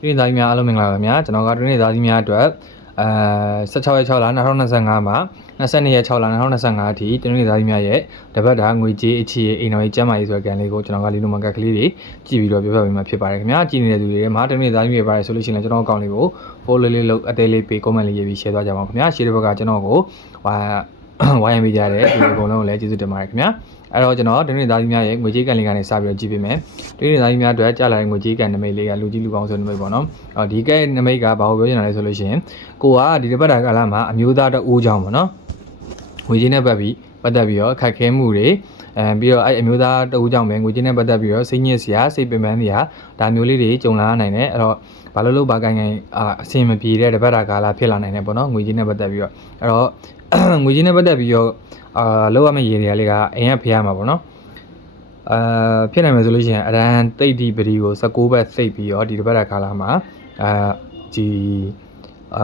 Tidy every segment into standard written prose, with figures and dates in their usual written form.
ဒီနေ့သားကြီးများအားလုံးမင်္ဂလာပါခင်ဗျာကျွန်တော်ကဒီနေ့သားကြီးများအတွက်16ရက်6လ2025မှာ22ရက်6လ2025အထိဒီနေ့သားကြီးများရဲ့တပတ်တာငွေကြေးအချီအိမ်တော်ရေးကျန်းမာရေးဆိုတဲ့ကန်လေးကိုကျွန်တော်ကလေးလုံးမကတ်ကလေးတွေကြည့်ပြီးတော့ပြောပြပေးမှာဖြစ်ပါတယ်ခင်ဗျာကြည့်နေတဲ့သူတွေမှာဒီနေ့သားကြီးတွေပါတယ်ဆိုလို့ရှိရင်ကျွန်တော်အကောင့်လေးကို follow လေးလုပ်အသေးလေးပေး comment လေးရေးပြီး share သွားကြပါဦးခင်ဗျာ share တဲ့ဘက်ကကျွန်တော်ကိုဝိုင်းပေးကြတဲ့ဒီအကုန်လုံးကိုလည်းကျေးဇူးတင်ပါတယ်ခင်ဗျာအဲ့တော့ကျွန်တော်ဒီနေ့သားကြီးများရဲ့ငွေကြေးကန်လေးကနေစပြီးတော့ကြည့်ပေးမယ်ဒီနေ့သားကြီးများအတွက်ကြာလာတဲ့ငွေကြေးကန်နမိတ်လေးကလူကြီးလူကောင်းဆိုနမိတ်ပေါ့နော်ဒီကဲနမိတ်ကဘာကိုပြောချင်တာလဲဆိုလို့ရှိရင်ကိုကဒီတစ်ပတ်တာကာလမှာအမျိုးသားတအိုးကြောင်းပေါ့နော်ငွေကြေးနဲ့ပတ်သက်ပြီးတော့ခက်ခဲမှုတွေပြီးတော့အဲ့အမျိုးသားတအိုးကြောင်းပဲငွေကြေးနဲ့ပတ်သက်ပြီးတော့စိတ်ညစ်စရာစိတ်ပင်ပန်းစရာဒါမျိုးလေးတွေကြုံလာနိုင်တယ်အဲ့တော့ဘာလို့ဘာကိုင်အဆင်မပြေတဲ့တစ်ပတ်တာကာလဖြစ်လာနိုင်တယ်ပေါ့နော်ငွေကြေးနဲ့ပတ်သက်ပြီးတော့အဲ့တော့ငွေကြေးနဲ့ပတ်သက်ပြီးတော့လောက်ရမယ့်ရေတွေကလေးကအိမ်ကဖျားမှာပေါ့နော်ဖြစ်နိုင်မယ်ဆိုလို့ရှိရင်အရန်တိတ်ဒီပဒီကို16ဘက်စိတ်ပြီးတော့ဒီတစ်ပတ်တာကာလမှာဒီ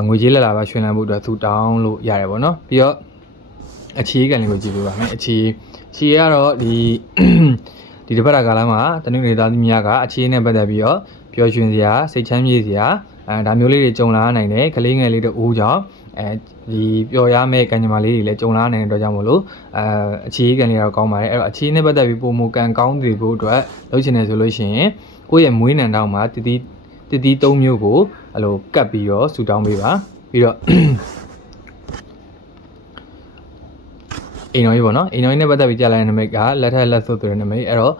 ငွေကြေးလက်လာပါရွှင်လန်းမှုအတွက်သူတောင်းလို့ရတယ်ပေါ့နော်ပြီးတော့အခြေခံလေးကိုကြည့်ပေးပါမယ်အခြေကတော့ဒီတစ်ပတ်တာကာလမှာတနင်္ဂနွေသားသမီးများကအခြေနဲ့ပတ်သက်ပြီးတော့ပျော်ရွှင်စရာစိတ်ချမ်းမြေ့စရာဒါမျိုးလေးတွေကြုံလာနိုင်တယ်ကလေးငယ်လေးတို့ဦးကြောင့်ဒီပျော်ရမယ့်ကံကြမ္မာလေးတွေလည်းကြုံလာနိုင်တဲ့အတွက်ကြောင့်မို့လို့အခြေခံလေးတော့ကောင်းပါတယ်အဲ့တော့အခြေနဲ့ပတ်သက်ပြီးပုံမကံကောင်းတွေဖို့အတွက်လုပ်ချင်တယ်ဆိုလို့ရှိရင်ကိုယ့်ရဲ့မွေးနံတောင်းမှာတတိ3မျိုးကိုအဲ့လိုကတ်ပြီးတော့ဆူတောင်းပေးပါပြီးတော့အိမ်တော်ကြီးပေါ့နော်အိမ်တော်ကြီးနဲ့ပတ်သက်ပြီးကြားလိုက်တဲ့နမိတ်ကလက်ထက်လက်ဆုပ်တဲ့နမိတ်အဲ့တော့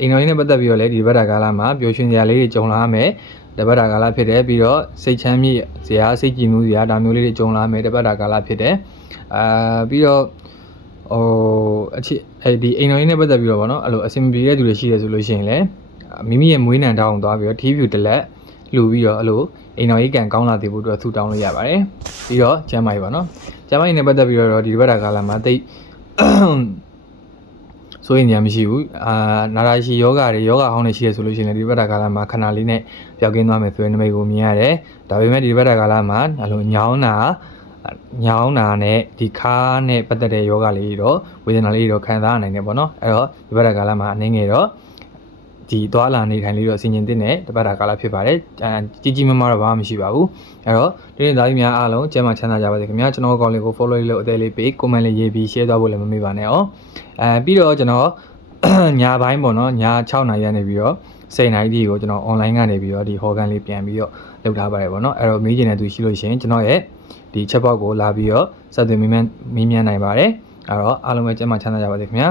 အိမ်တော်ကြီးနဲ့ပတ်သက်ပြီးတော့လည်းဒီဘက်တာကာလမှာပျော်ရွှင်စရာလေးတွေကြုံလာမယ်တပတ်တာကာလဖြစ်တယ်ပြီးတော့စိတ်ချမ်းမြေ့စရာစိတ်ကြည်နူးစရာဒါမျိုးလေးတွေကြုံလာမယ်တပတ်တာကာလဖြစ်တယ်ပြီးတော့ဒီအိမ်တော်ကြီးနဲ့ပတ်သက်ပြီးတော့ဗောနော်အဲ့လိုအဆင်ပြေတဲ့သူတွေရှိတယ်ဆိုလို့ရှိရင်လည်းမိမိရဲ့မွေးနံတောင်းသွားပြီးတော့ TV တလက်လှူပြီးတော့အဲ့လိုအိမ်တော်ကြီးကန်ကောင်းလာသေးဖို့အတွက်သူတောင်းလို့ရပါတယ်ပြီးတော့ကျမ်းမာရေးပါနော်ကျမ်းမာရေးနဲ့ပတ်သက်ပြီးတော့ဒီတပတ်တာကာလမှာတိတ်ဆိုရင်ညာမရှိဘူးနာရာရှိယောဂတွေယောဂဟောင်းနေရှိရဆိုလို့ရှိရင်ဒီဘက်တာကာလမှာခဏလေးနဲ့ပျောက်ကင်းသွားမယ်ဆိုတဲ့နမိတ်ကိုမြင်ရတယ်ဒါပေမဲ့ဒီဘက်တာကာလမှာအဲ့လိုညောင်းတာနဲ့ဒီခါနဲ့ပတ်သက်တဲ့ယောဂလေးတော့ဝေဒနာလေးတော့ခံစားနိုင်တယ်ပေါ့နော်အဲ့တော့ဒီဘက်တာကာလမှာအနေငယ်တော့ဒီသွားလာနေထိုင်လေးတော့ဆင်ញင်တဲ့တပတ်တာကာလဖြစ်ပါတယ်ကြီးမားတော့ဘာမှမရှိပါဘူးအဲ့တော့ဒီနေ့သားကြီးများအားလုံးကျမ်းမာချမ်းသာကြပါစေခင်ဗျာကျွန်တော်ကောင်းလေးကို follow လေးလုပ်အသေးလေးပေး comment လေးရေးပြီး share သွားဖို့လည်းမမေ့ပါနဲ့အောင်ပြီးတော့ကျွန်တော်ညာပိုင်းပေါ့နော်ညာ6နာရီကနေပြီးတော့10နာရီဒီကိုကျွန်တော် online ကနေပြီးတော့ဒီ hall လေးပြန်ပြီးတော့လုပ်ထားပါတယ်ပေါ့နော်အဲ့တော့မေးချင်တဲ့သူရှိလို့ရှိရင်ကျွန်တော်ရဲ့ဒီ chat box ကိုလာပြီးတော့ဆက်သွယ်မေးမြန်းနိုင်ပါတယ်အဲ့တော့အားလုံးပဲကျမ်းမာချမ်းသာကြပါစေခင်ဗျာ